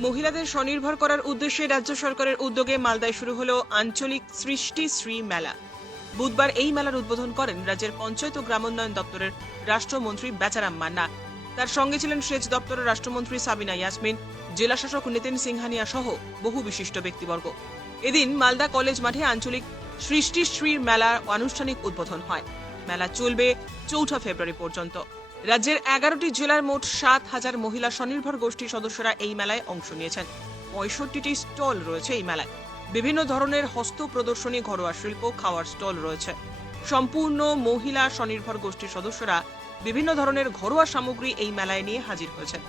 মহিলাদের স্বনির্ভর করার উদ্দেশ্যে রাজ্য সরকারের উদ্যোগে মালদায় শুরু হলো আঞ্চলিক সৃষ্টি শ্রী মেলা। বুধবার এই মেলার উদ্বোধন করেন রাজ্যের পঞ্চায়েত ও গ্রামোন্নয়ন দপ্তরের রাষ্ট্রমন্ত্রী বেচারাম মান্না। তার সঙ্গে ছিলেন সেচ দপ্তরের রাষ্ট্রমন্ত্রী সাবিনা ইয়াসমিন, জেলাশাসক নিতিন সিংহানিয়া সহ বহু বিশিষ্ট ব্যক্তিবর্গ। এদিন মালদা কলেজ মাঠে আঞ্চলিক সৃষ্টি শ্রী মেলার আনুষ্ঠানিক উদ্বোধন হয়। মেলা চলবে ৪ ফেব্রুয়ারি পর্যন্ত। রাজ্যের ১১টি জেলার মোট ৭,০০০ মহিলা স্বনির্ভর গোষ্ঠীর সদস্যরা এই মেলায় অংশ নিয়েছেন। ৬৫টি স্টল রয়েছে এই মেলায়। বিভিন্ন ধরনের হস্ত প্রদর্শনী, ঘরোয়া শিল্প, খাওয়ার স্টল রয়েছে। সম্পূর্ণ মহিলা স্বনির্ভর গোষ্ঠীর সদস্যরা বিভিন্ন ধরনের ঘরোয়া সামগ্রী এই মেলায় নিয়ে হাজির হয়েছেন।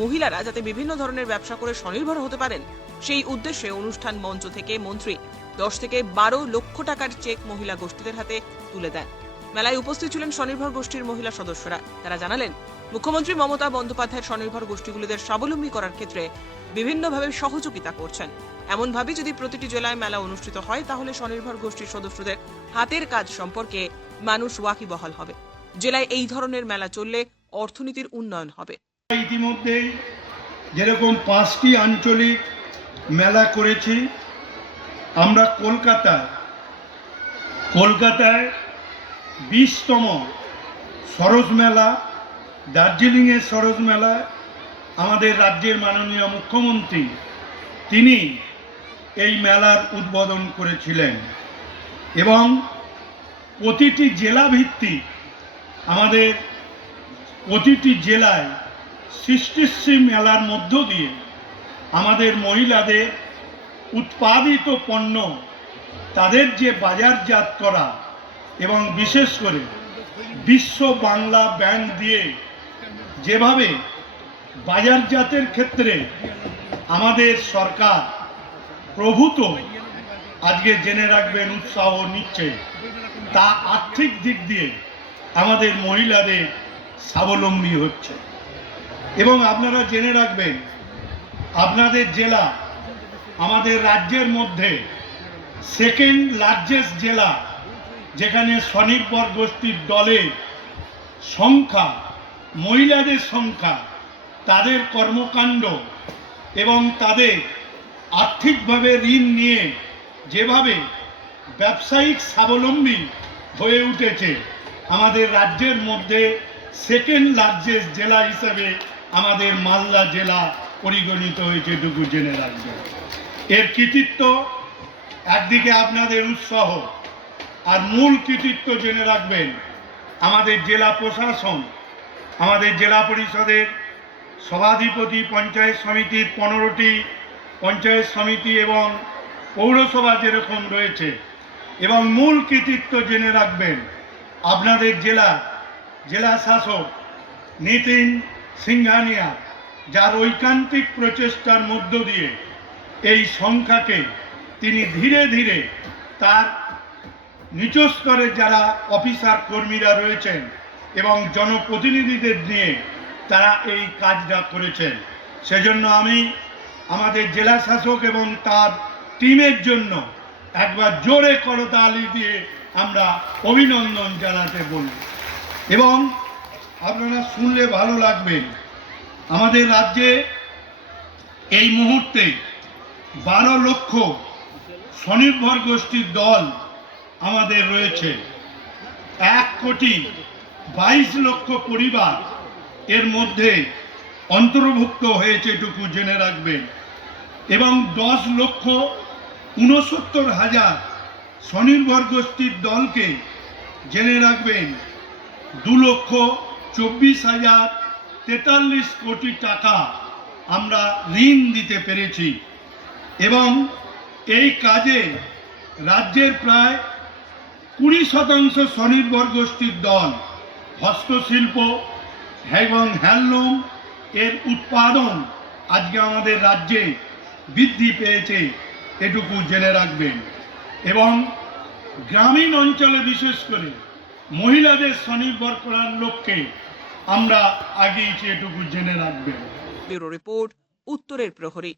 মহিলারা যাতে বিভিন্ন ধরনের ব্যবসা করে স্বনির্ভর হতে পারেন সেই উদ্দেশ্যে অনুষ্ঠান মঞ্চ থেকে মন্ত্রী ১০ থেকে ১২ লক্ষ টাকার চেক মহিলা গোষ্ঠীদের হাতে তুলে দেন। মেলায় উপস্থিত ছিলেন স্বনির্ভর গোষ্ঠীর মহিলা সদস্যরা। তারা জানালেন, মুখ্যমন্ত্রী মমতা বন্দ্যোপাধ্যায়ের স্বনির্ভর গোষ্ঠীগুলিদের স্বাবলম্বী করার ক্ষেত্রে বিভিন্নভাবে সহযোগিতা করছেন। এমনভাবে যদি প্রতিটি জেলায় মেলা অনুষ্ঠিত হয় তাহলে স্বনির্ভর গোষ্ঠীর সদস্যদের হাতের কাজ সম্পর্কে মানুষ ওয়াকিবহাল হবে। জেলায় এই ধরনের মেলা চললে অর্থনীতির উন্নয়ন হবে। ইতিমধ্যে যেরকম 5টি আঞ্চলিক মেলা করেছি আমরা। কলকাতায় 20তম সরোজ মেলা, দার্জিলিংয়ের সরোজ মেলা আমাদের রাজ্যের মাননীয় মুখ্যমন্ত্রী তিনি এই মেলার উদ্বোধন করেছিলেন এবং প্রতিটি জেলা ভিত্তিক আমাদের প্রতিটি জেলায় সৃষ্টিশ্রী মেলার মধ্য দিয়ে আমাদের মহিলাদের উৎপাদিত পণ্য তাদের যে বাজারজাত করা এবং বিশেষ করে বিশ্ব বাংলা ব্যাংক দিয়ে যেভাবে বাজারজাতের ক্ষেত্রে আমাদের সরকার প্রভূত আজকে জেনে রাখবেন উৎসাহ নিচ্ছে, তা আর্থিক দিক দিয়ে আমাদের মহিলাদের স্বাবলম্বী হচ্ছে। এবং আপনারা জেনে রাখবেন আপনাদের জেলা আমাদের রাজ্যের মধ্যে সেকেন্ড লার্জেস্ট জেলা, যেখানে স্বনির্ভর গোষ্ঠীর দলের সংখ্যা, মহিলাদের সংখ্যা, তাদের কর্মকাণ্ড এবং তাদের আর্থিকভাবে ঋণ নিয়ে যেভাবে ব্যবসায়িক স্বাবলম্বী হয়ে উঠেছে, আমাদের রাজ্যের মধ্যে সেকেন্ড লার্জেস্ট জেলা হিসেবে আমাদের মালদা জেলা পরিগণিত হয়েছে, এটুকু জেনে রাখবেন। এর কৃতিত্ব একদিকে আপনাদের উৎসাহ, আর মূল কৃতিত্ব জেনে রাখবেন আমাদের জেলা প্রশাসন, আমাদের জেলা পরিষদের সভাধিপতি, পঞ্চায়েত সমিতির 15টি পঞ্চায়েত সমিতি এবং পৌরসভা যেরকম রয়েছে, এবং মূল কৃতিত্ব জেনে রাখবেন আপনাদের জেলা শাসক নিতিন সিংহানিয়া, যার ঐকান্তিক প্রচেষ্টার মধ্য দিয়ে এই সংখ্যাকে তিনি ধীরে ধীরে তার নিচ স্তরে যারা অফিসার কর্মীরা রয়েছেন এবং জনপ্রতিনিধিদের নিয়ে তারা এই কাজটা করেছেন। সেজন্য আমি আমাদের জেলা শাসক এবং তার টিমের জন্য একবার জোরে করতালি দিয়ে আমরা অভিনন্দন জানাতে বলি। এবং আপনারা শুনলে ভালো লাগবেন, আমাদের রাজ্যে এই মুহূর্তে 12 লক্ষ স্বনির্ভর গোষ্ঠীর দল আমাদের রয়েছে। 1,22,00,000 পরিবার এর মধ্যে অন্তর্ভুক্ত হয়েছে, এটুকু জেনে রাখবেন। এবং 10,69,000 স্বনির্ভর গোষ্ঠীর দলকে জেনে রাখবেন 2,24,043 কোটি টাকা আমরা ঋণ দিতে পেরেছি। এবং এই কাজে রাজ্যের প্রায় 20% স্বনির্ভর গোষ্ঠীর দল হস্তশিল্প এবং হ্যান্ডলুম এর উৎপাদন আজকে আমাদের রাজ্যে বৃদ্ধি পেয়েছে, এটুকু জেনে রাখবেন। এবং গ্রামীণ অঞ্চলে বিশেষ করে মহিলাদের স্বনির্ভর করার লক্ষ্যে আমরা আগিয়েছি, এটুকু জেনে রাখবেন। ব্যুরো রিপোর্ট, উত্তরের প্রহরী।